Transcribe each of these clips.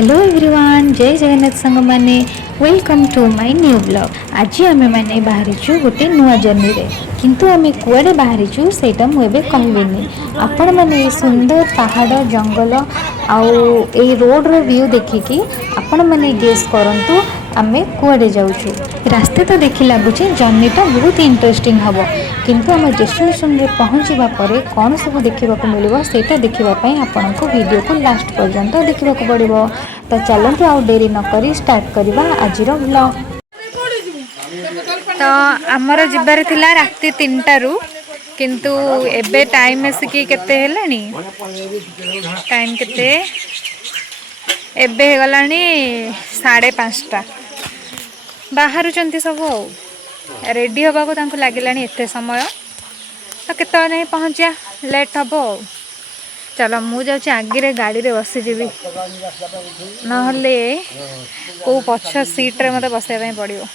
Hello everyone, जय जगन्नाथ सांग मैंने welcome to my new blog. आज आम मैंने बाहरीचु गोटे नुआ जर्नी रे, किंतु आम कुआडे बाहरीचु सेटा मुझे कहबेनी। आपण मैंने सुंदर पहाड़ जंगल आउ ए रोड रो व्यू देखिकी आपण मैंने गेस करंतु आमे कुआडे जाउछु। रास्ते तो देखि लगुच जर्नीटा बहुत इंटरेस्टिंग हम, किंतु आम डेस्टिनेशन रे पहुँचवा परे कौन सब देखा मिले सेटा देखापी आपण को वीडियो को लास्ट पर्यंत देखा पड़ो। तो चलते आउ डेरी नक स्टार्ट करवा आज ब्लॉग। तो आमर जबार थिला राति 3टारू, किंतु एबे टाइम आसिकी केते हेलानी, टाइम केते एबे गलानी 5:30। बाहर सब रेडी हवा को लगे एते समय, तो केत नहीं पहुँचा लेट हम। चलो मु जाऊँ आगे गाड़ी रे बसी जीवी, नहले को पछ सीट रे मते बसैया पड़ो।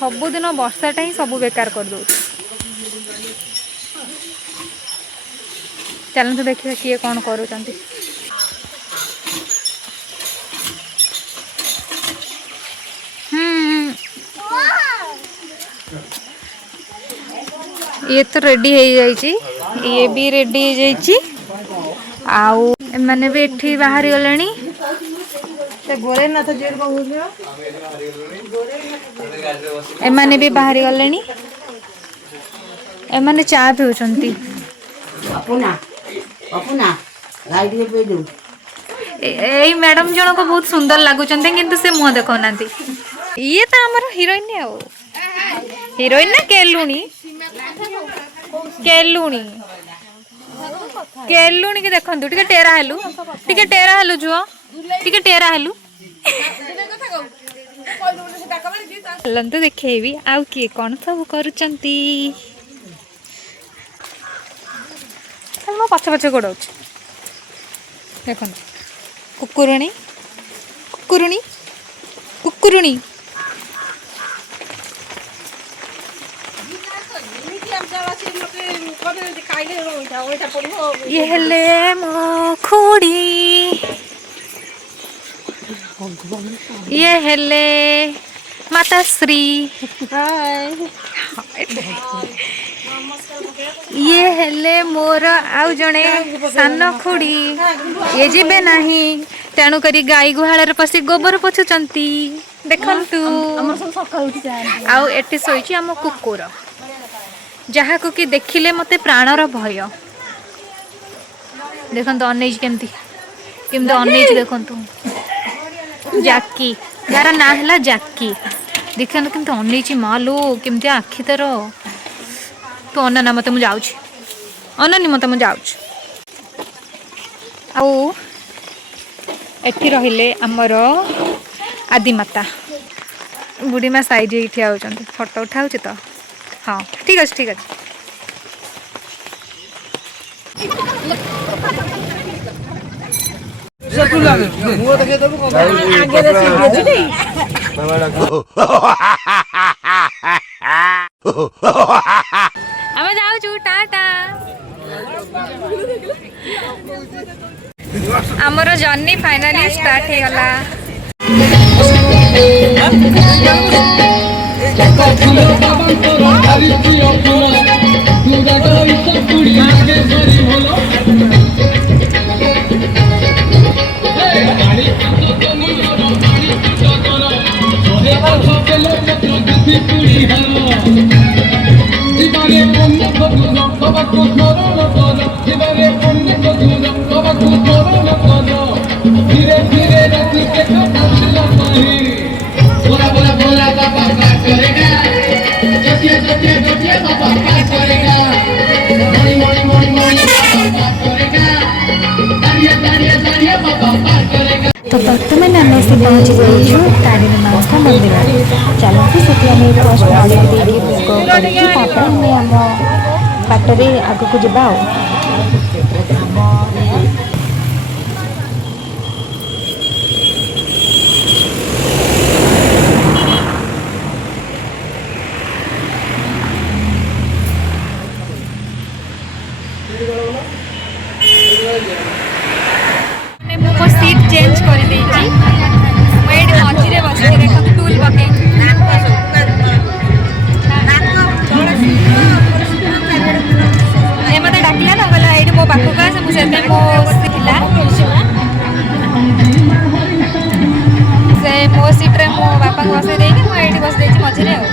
सबुदिन वर्षाटा ही सब बेकार कर दो। चलते देखिए किए कौन करूँ। ये तो रेडी हो जाइए, ये भी रेडी हो जाइए, आउ मैंने भी एठी बाहरी गले। एमाने भी बाहरी गले, एमाने चा पिउछंती। ए मैडम जन को बहुत सुंदर लगुच, किंतु से मुह देखना। ये तो आमर हिरोइन आउ हिरोइन ना केलुणी केलुणी केलुणी के देखु टे टेरा हेलु, टे टेरा हेलु झुओ, टे टेरा हेलु। चलते देखेबी आउ किए कौन सब करुचंती। मो पछ पछ गोड़ देख, कुकुरुणी कुकुरुणी कुकुरुणी। ये हेले मो खुड़ी, ये हेले माताश्री, ये हेले मोर आउ जणे सान खुड़ी। ये जीवे नहीं, तेणु करी गाई गुहाल पशि गोबर पोछुचंती। देखंतु आउ एटी सोईची आम कुकुर, जहाँ को कि देखिले मते प्राणर भय। देखंतु अनेज केमती केमती अनेज देखंतु। जाकी यार ना है जाकी, देखंतु केमती अनेज मालो केमती आखि तर। तू अनना मते मु जाउछि, अननी मते मु जाउछि। आउ एठी रहिले हमर आदिमाता बुढ़ीमा साइड ही ठिया होचंती, फोटो उठाउछि तो। हाँ ठीक अच्छे ठीक अच्छे। आमे जाउछु टाटा। हमर जर्नी फाइनली स्टार्ट हे गला। तो बर्तमान आम से पहुँची जाइए तारिणी माँ का मंदिर। चलते से फर्स्ट मॉडल बुक करके आम बाटर आग को जा। ମୁଁ ମୋ ସିଟ୍ ଚେଞ୍ଜ କରିଦେଇଛି। ମୁଁ ଏଇଠି ମଝିରେ ବସିଛି, ଦେଖ ଟୁଲ୍ ପକେଇ। ଏ ମୋତେ ଡାକିଲା ନା, କହିଲା ଏଇଠି ମୋ ପାଖକୁ ଆସେ, ମୁଁ ସେଥିପାଇଁ ମୋ ଥିଲା ସେ ମୋ ସିଟ୍ରେ ମୋ ବାପାଙ୍କୁ ବସେଇ ଦେଇକି ମୁଁ ଏଇଠି ବସିଯାଇଛି ମଝିରେ ଆଉ।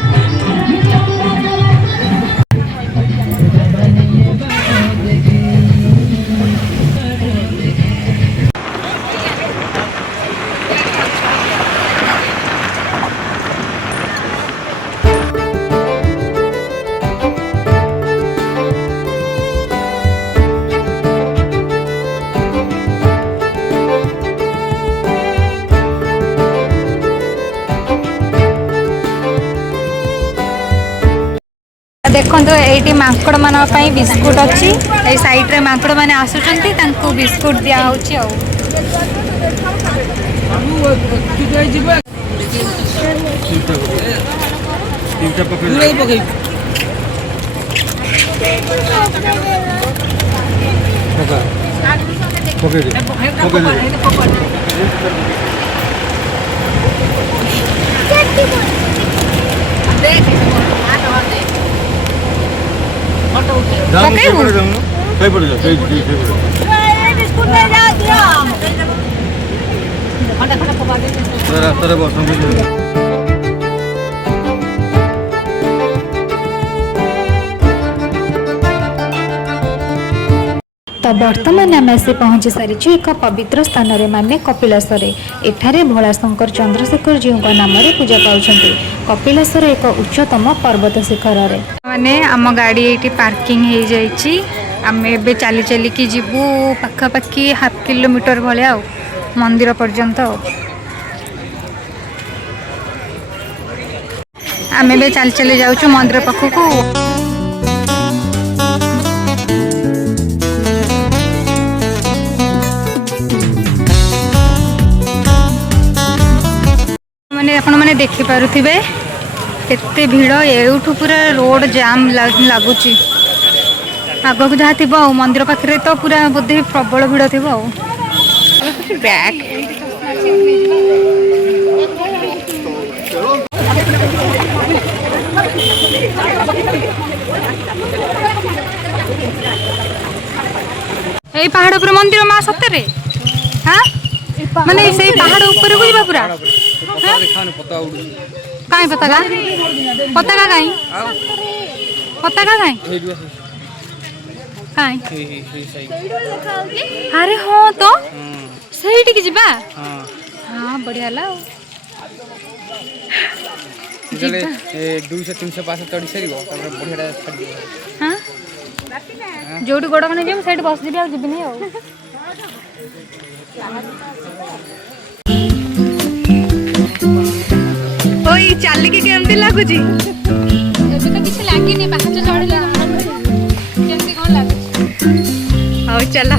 देखो ये माकड़ मान बिस्कुट अच्छी ये साइड माकड़ मैंने आसुचंती तांको बिस्कुट दिया होची आउ तो बर्तमान आम आसी पहुँची सारी एक पवित्र स्थान माने कपिलासर एठारे भोलाशंकर चंद्रशेखर जी नाम पूजा पाउछंती। कपिलासर एक उच्चतम पर्वत शिखर माने आम गाड़ी ये पार्किंग हो जाइए। आम ए चली चली की जीवु पाखापाखि 1/2 किलोमीटर भाया मंदिर पर्यंत आम ए चली चली जाऊँ मंदिर पाखक। आपण मैंने देखि पारुथिबे केते भीड़ एठू पूरा रोड जाम लगुच आगक जहाँ थी मंदिर पाखे तो पूरा बोधे प्रबल भीड़ थी बैग यही पहाड़ पर मंदिर माँ सतरे हाँ माने से पहाड़ ऊपर को जीवा पूरा कहीं पताका पताका कहीं पताका कहीं अरे हाँ तो सही की जीवा हाँ बढ़िया ला 200-300 पास चढ़ी सार बढ़िया हाँ जो गोड़ खने जी सही बस जी जीवनी चलिकी केमती लगुच तो किसी लगे पाँच चढ़ला केमती कौन लगुच हाँ चल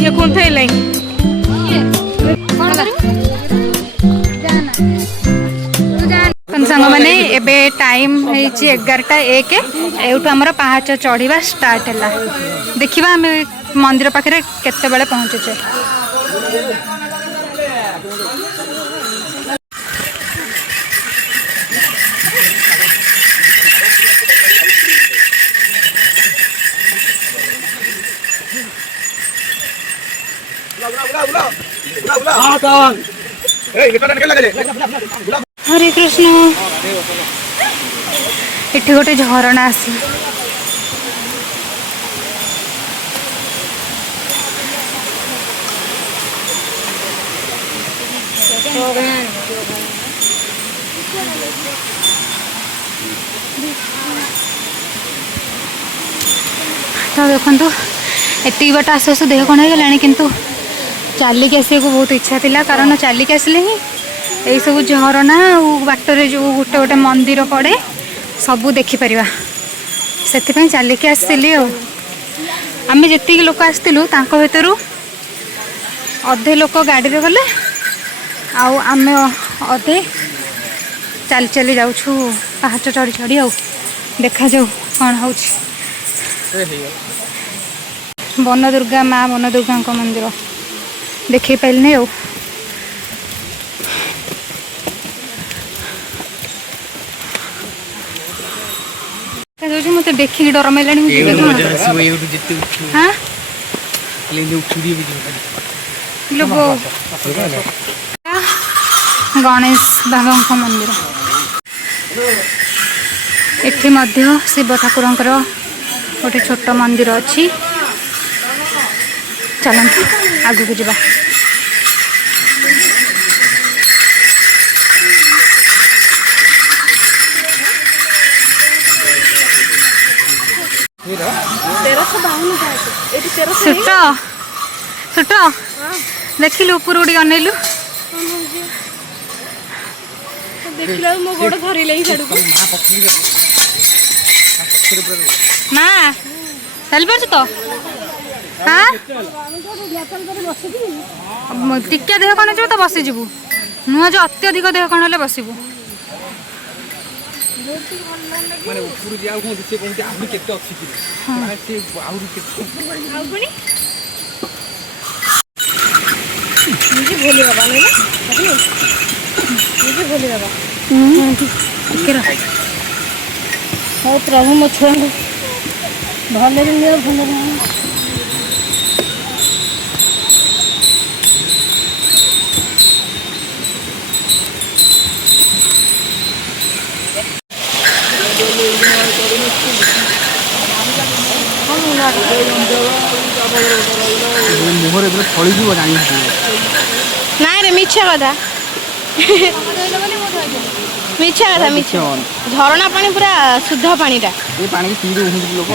ये कौन थे लाइन सांग मैंने एबे टाइम है 11:01 एठू आमर पहाच चढ़ा स्टार्ट है देखा आम मंदिर पाखे केते बेले पहुँचुचे हरे कृष्ण इठी गोटे झरणा आसी तो देखु एति बाट आसु आसु देह कण होगा किंतु चलिक आसा बहुत इच्छा थी कारण चलिक आसिले ही यही सब झरणा बाटर जो गोटे गोटे मंदिर पड़े सबू देखिपर से चलिकी आसली आम जी लोक आसलु भर अधे लोक गाड़ी रे गले आम अधे चली चली जाऊँ पहाड़ चढ़ी चढ़ी देखा जाऊ कौन हो वन दुर्गा माँ वन दुर्गा मंदिर देखे पारे मत देखिए डर मारे हाँ गणेश बाबा मंदिर एठी मध्य शिव ठाकुर गोटे छोट मंदिर अच्छी चलते आगू को जावा सुट सुट देखिलु ऊपर उड़ी अनेलु देखला मो गोड़ धरी लई छाडू ना चल पारछ तो हाँ टिके देह कण तो बसी जीवु नुआ जो अत्यधिक देह कण हेले बसिबु माने ऊपर जाऊ को से कोन आउरी केते अछि कि माने से आउरी केते आउ कोनी मुझे भोले बाबा ने ना मुझे भोले बाबा टिके रह ओ प्रभु मो छुआ भले लियो भले मोहर एबे फळी जीव जानि ना रे मिछा कथा मिछा कथा मिछा झरणा पानी पूरा शुद्ध पानीटा ए पानी पी दे हुंदी लोक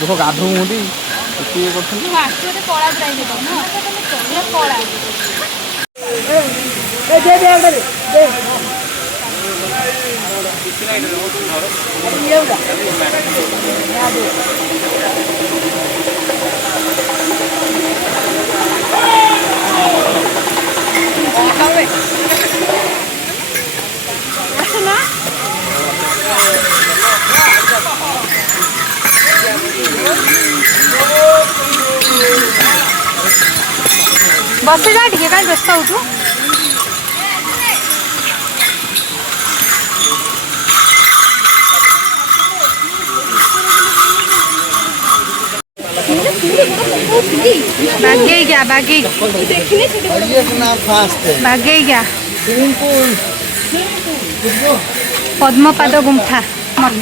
लोक गाधो हुंदी के करथन आसुते कळा द्राई दे ना पूरा कळा ए दे दे बस जा टिके कहीं व्यस्त हो बागे क्या बागे क्या पद्मपाद गुंफा मठ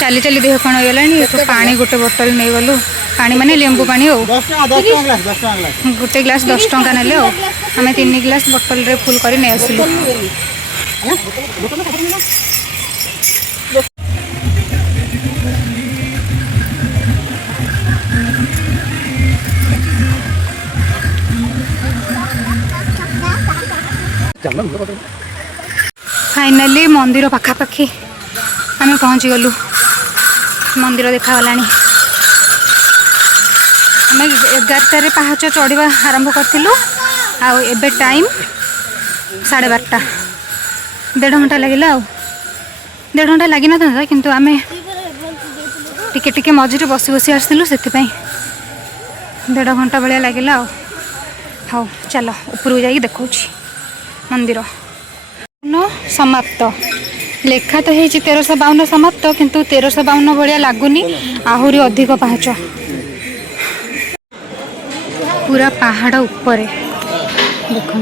चली चली देह कण हो पानी गोटे बोतल नहीं गलु पानी माने लेंबू पानी हो गोटे ग्लास 10 टंका नेले हो आम 3 ग्लास बोतल रे फुल कर नहीं आसलु फाइनाली मंदिर पाखापाखि आम पहुँची गलु मंदिर देखागला आम 11टार पहाच चढ़ा आरंभ करूँ आबे टाइम 12:30 1.5 घंटा लगे 1.5 घंटा लगी ना था किंतु आम टिके टिके मझे बसी बसी आसलु से 1.5 घंटा भाया लगे हाँ चल ऊपर जा देखा मंदिर समाप्त लेखा तो है 1352 समाप्त किंतु 1352 भाया लगुनि आहरी अधिक पहाच पूरा पहाड़ ऊपर देखो।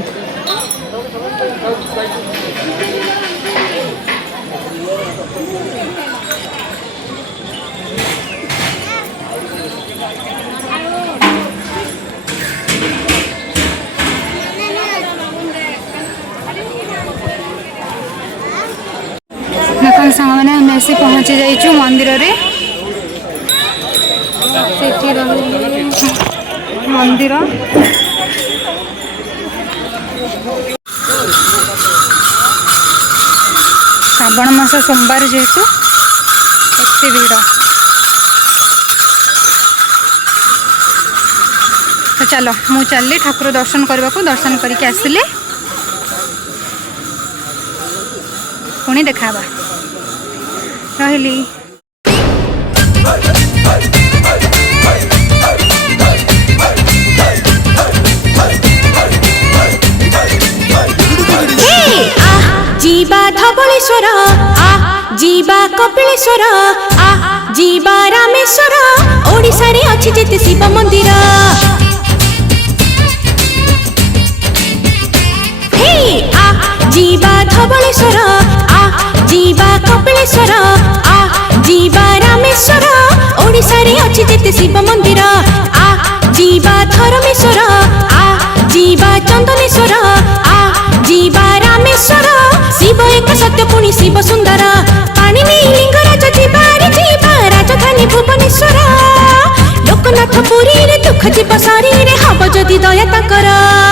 देखो सांग मैंने हमें आसी पहुँची जाइए मंदिर रे। मंदिर श्रावण मास सोमवार जेहेतु एत भीड़। तो चलो मु चलली ठाकुर दर्शन करने को, दर्शन करके आसिले पुणी देखा रही। जीवा धवलेश्वर आ जीवा कपिलेश्वर आ जीवा रामेश्वर ओडिशा रे अछि जेते शिव मंदिर। हे आ जीवा धवलेश्वर आ जीवा कपिलेश्वर आ जीवा रामेश्वर ओडिशा रे अछि जेते शिव मंदिर। आ जीवा धर्मेश्वर आ जीवा चंदनेश्वर आ जीवा रामेश्वर शिव एक सत्य पुणी शिव सुंदर। पानी नहीं लिंगराज जीवा रे जीवा राजधानी भुवनेश्वर। लोकनाथ पुरी रे दुख जीव शरीर हब जदि दया ताकर।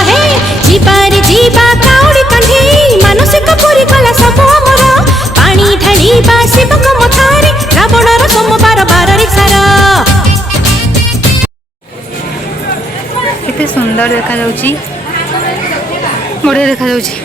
हे जीवा रे जीवा काउड़ी कांधी मानसिक पुरी कला सब अमर। पानी ढालिबा शिवक मथारे रावणर सोमवार बार रे सारा। केते सुंदर देखा जाउची, बढ़िया देखा जाउची।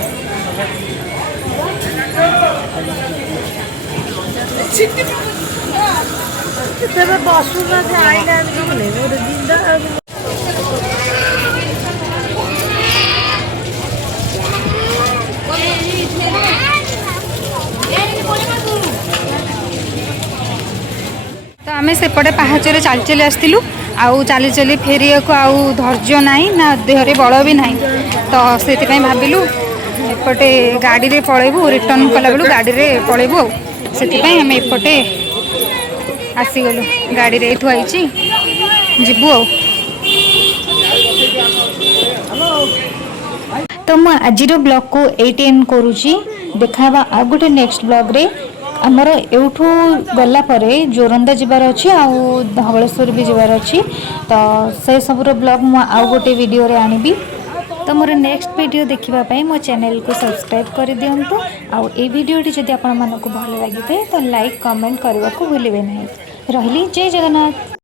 तो आम सेपटे पहाचरे चली चली आसलु आउ चली चली फेर को आउ धैर्य नाई ना देहरे बल भी नाई। तो से भाविलु एपटे गाड़ी रे पलैबू, रिटर्न कला बेलू गाड़ी रे पलैबू आउ से आम एपटे आसीगलु गाड़ी रे एठू आइची जीबू आउ। तो मैं आज ब्लॉग को एटी एंड करुची। देखा आ गोटे नेक्स्ट ब्लॉग रे। आमर एठू गला परे जोरंदा जीवार अच्छी आउ धवलेश्वर भी जीवार अच्छी। तो से सबूर ब्लॉग मु आउ गोटे वीडियो रे आनिबी। तो मोर नेक्स्ट वीडियो देखिबा मो चैनल को सब्सक्राइब कर दियंतु। आउ ए वीडियोटी जदि आपण मानकु भल लागिथे तो लाइक कमेंट करबा को भूलिबे नहीं। रहिली जय जगन्नाथ।